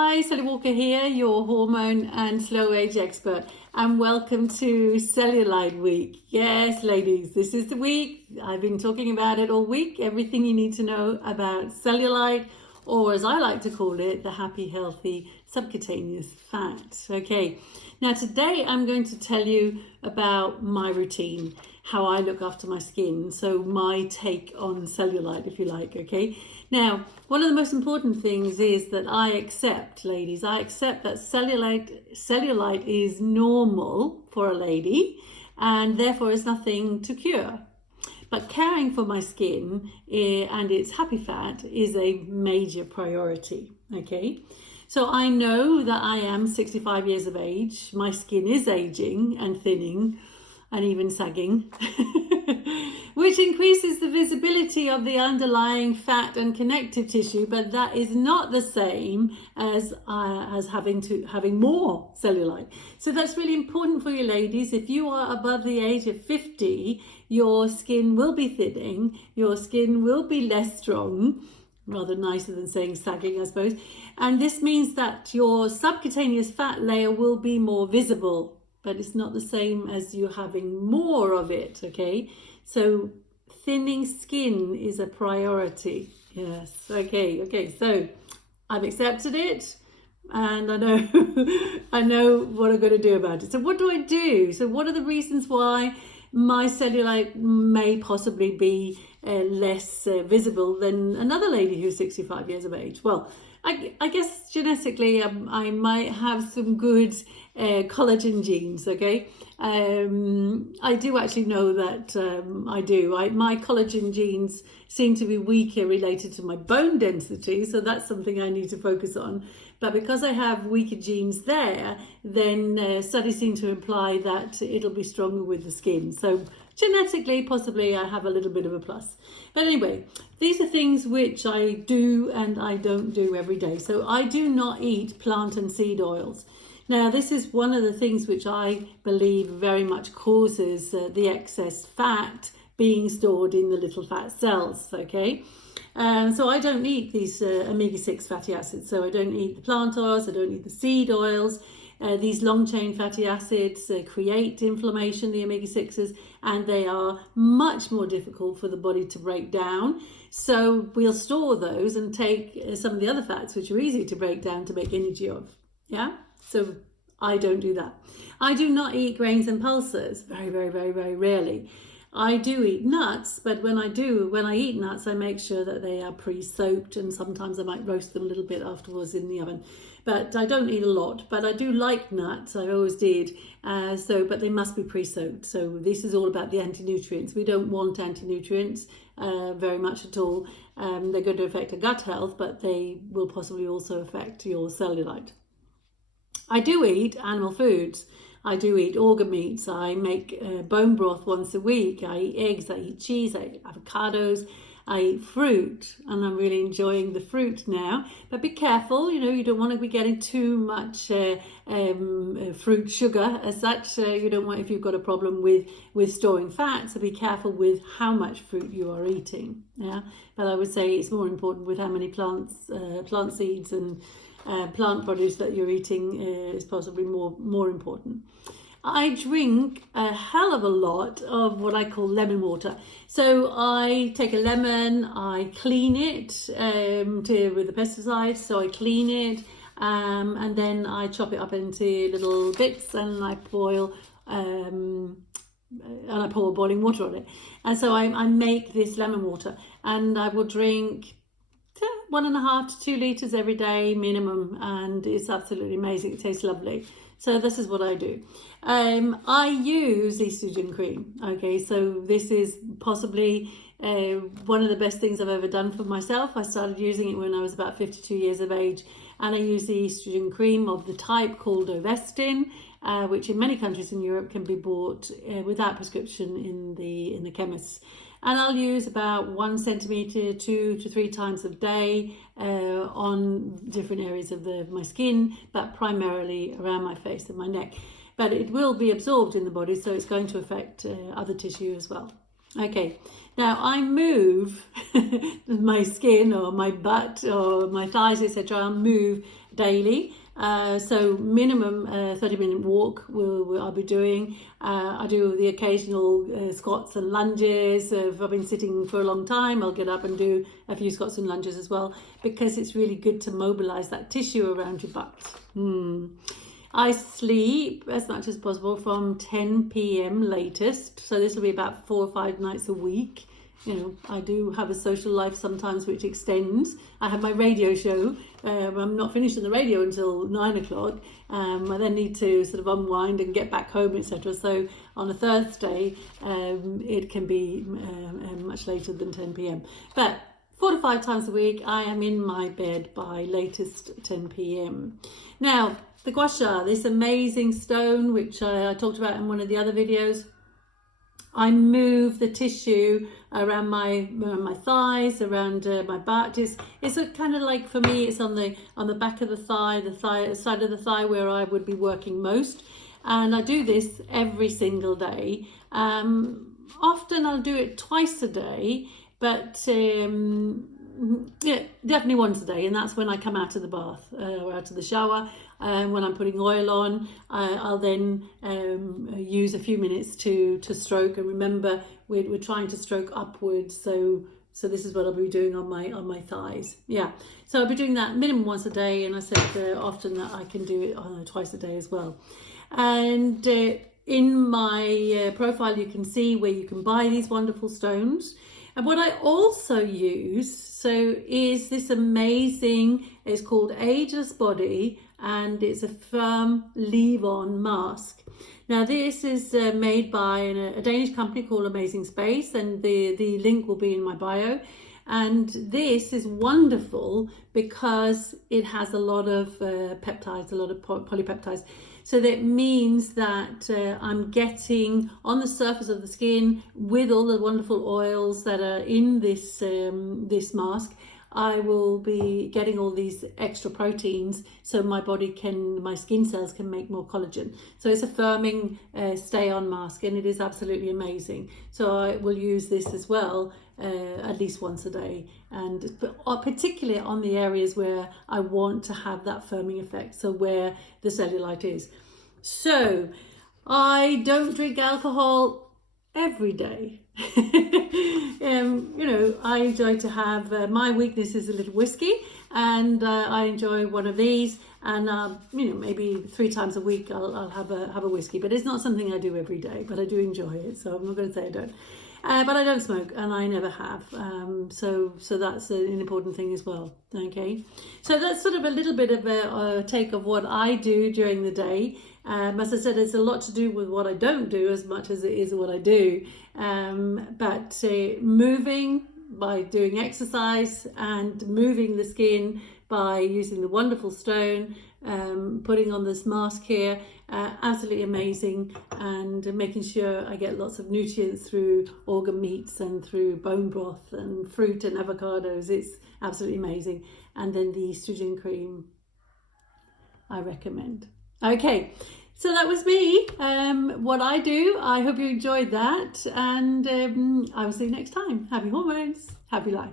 Hi, Sally Walker here, your hormone and slow age expert, and welcome to Cellulite Week. Yes, ladies, this is the week. I've been talking about it all week, everything you need to know about cellulite, or as I like to call it, the happy, healthy subcutaneous fat. Okay, now today I'm going to tell you about my routine, how I look after my skin, so my take on cellulite, if you like, okay? Now, one of the most important things is that I accept, ladies, I accept that cellulite is normal for a lady and therefore is nothing to cure. But caring for my skin and its happy fat is a major priority, okay? So I know that I am 65 years of age, my skin is aging and thinning and even sagging, which increases the visibility of the underlying fat and connective tissue, but that is not the same as having more cellulite. So that's really important for you ladies. If you are above the age of 50, your skin will be thinning, your skin will be less strong, rather nicer than saying sagging, I suppose. And this means that your subcutaneous fat layer will be more visible, but it's not the same as you having more of it, okay? So thinning skin is a priority. Yes, okay, so I've accepted it and I know I know what I'm going to do about it. So what do I do? So what are the reasons why my cellulite may possibly be less visible than another lady who's 65 years of age? Well, I guess genetically I might have some good collagen genes, okay? I do actually know that I do. My collagen genes seem to be weaker related to my bone density, so that's something I need to focus on. But because I have weaker genes there, then studies seem to imply that it'll be stronger with the skin. So genetically, possibly I have a little bit of a plus. But anyway, these are things which I do and I don't do every day. So I do not eat plant and seed oils. Now, this is one of the things which I believe very much causes the excess fat being stored in the little fat cells, okay? So I don't eat these omega-6 fatty acids. So I don't eat the plant oils, I don't eat the seed oils. These long-chain fatty acids create inflammation, the omega-6s, and they are much more difficult for the body to break down. So we'll store those and take some of the other fats, which are easy to break down, to make energy of. Yeah? So I don't do that. I do not eat grains and pulses, very, very, very, very rarely. I do eat nuts, but when I eat nuts, I make sure that they are pre-soaked, and sometimes I might roast them a little bit afterwards in the oven. But I don't eat a lot, but I do like nuts, I always did. But they must be pre-soaked. So this is all about the anti-nutrients. We don't want anti-nutrients very much at all. They're going to affect our gut health, but they will possibly also affect your cellulite. I do eat animal foods. I do eat organ meats. I make bone broth once a week. I eat eggs. I eat cheese. I eat avocados. I eat fruit, and I'm really enjoying the fruit now. But be careful, you don't want to be getting too much fruit sugar as such. You don't want, if you've got a problem with storing fat, so be careful with how much fruit you are eating. Yeah, but I would say it's more important with how many plant seeds and plant produce that you're eating is possibly more important. I drink a hell of a lot of what I call lemon water. So I take a lemon, I clean it with the pesticides, so I clean it, and then I chop it up into little bits, and I boil and I pour boiling water on it. And so I make this lemon water, and I will drink 1.5 to 2 litres every day minimum, and it's absolutely amazing. It tastes lovely. So this is what I do. I use estrogen cream. Okay, so this is possibly one of the best things I've ever done for myself. I started using it when I was about 52 years of age, and I use the estrogen cream of the type called Ovestin, which in many countries in Europe can be bought without prescription in the chemists. And I'll use about 1 centimetre 2 to 3 times a day on different areas of my skin, but primarily around my face and my neck. But it will be absorbed in the body, so it's going to affect other tissue as well. Okay, now I move my skin or my butt or my thighs, etc. I move daily. So minimum 30-minute walk I'll be doing. I do the occasional squats and lunges. If I've been sitting for a long time, I'll get up and do a few squats and lunges as well, because it's really good to mobilize that tissue around your butt. I sleep as much as possible from 10 p.m. latest. So this will be about 4 or 5 nights a week. You know, I do have a social life sometimes which extends. I have my radio show. I'm not finished on the radio until 9 o'clock. I then need to sort of unwind and get back home, etc. So on a Thursday, it can be much later than 10 p.m. But 4 to 5 times a week, I am in my bed by latest 10 p.m. Now, the gua sha, this amazing stone, which I talked about in one of the other videos, I move the tissue around my thighs, around my butt. It's a kind of like, for me, it's on the back of the thigh, side of the thigh where I would be working most. And I do this every single day. Often I'll do it twice a day, but yeah, definitely once a day, and that's when I come out of the bath or out of the shower. When I'm putting oil on, I'll then use a few minutes to stroke. And remember, we're trying to stroke upwards, so this is what I'll be doing on my thighs. Yeah, so I'll be doing that minimum once a day, and I said often that I can do it twice a day as well. And in my profile, you can see where you can buy these wonderful stones. And what I also use is this amazing, it's called Ageless Body, and it's a firm leave-on mask. Now this is made by a Danish company called Amazing Space, and the link will be in my bio. And this is wonderful because it has a lot of peptides, a lot of polypeptides. So that means that I'm getting on the surface of the skin with all the wonderful oils that are in this mask. I will be getting all these extra proteins, so my skin cells can make more collagen. So it's a firming stay-on mask, and it is absolutely amazing. So I will use this as well at least once a day, and particularly on the areas where I want to have that firming effect, so where the cellulite is. So I don't drink alcohol every day. You know, I enjoy to have my weakness is a little whiskey, and I enjoy one of these, and you know, maybe 3 times a week I'll have a whiskey, but it's not something I do every day, but I do enjoy it, so I'm not going to say I don't. But I don't smoke, and I never have, so that's an important thing as well. Okay, so that's sort of a little bit of a take of what I do during the day. As I said, it's a lot to do with what I don't do as much as it is what I do. But moving by doing exercise, and moving the skin by using the wonderful stone, putting on this mask here, absolutely amazing, and making sure I get lots of nutrients through organ meats and through bone broth and fruit and avocados. It's absolutely amazing. And then the estrogen cream I recommend. Okay, so that was me, what I do. I hope you enjoyed that, and I will see you next time. Happy hormones, happy life.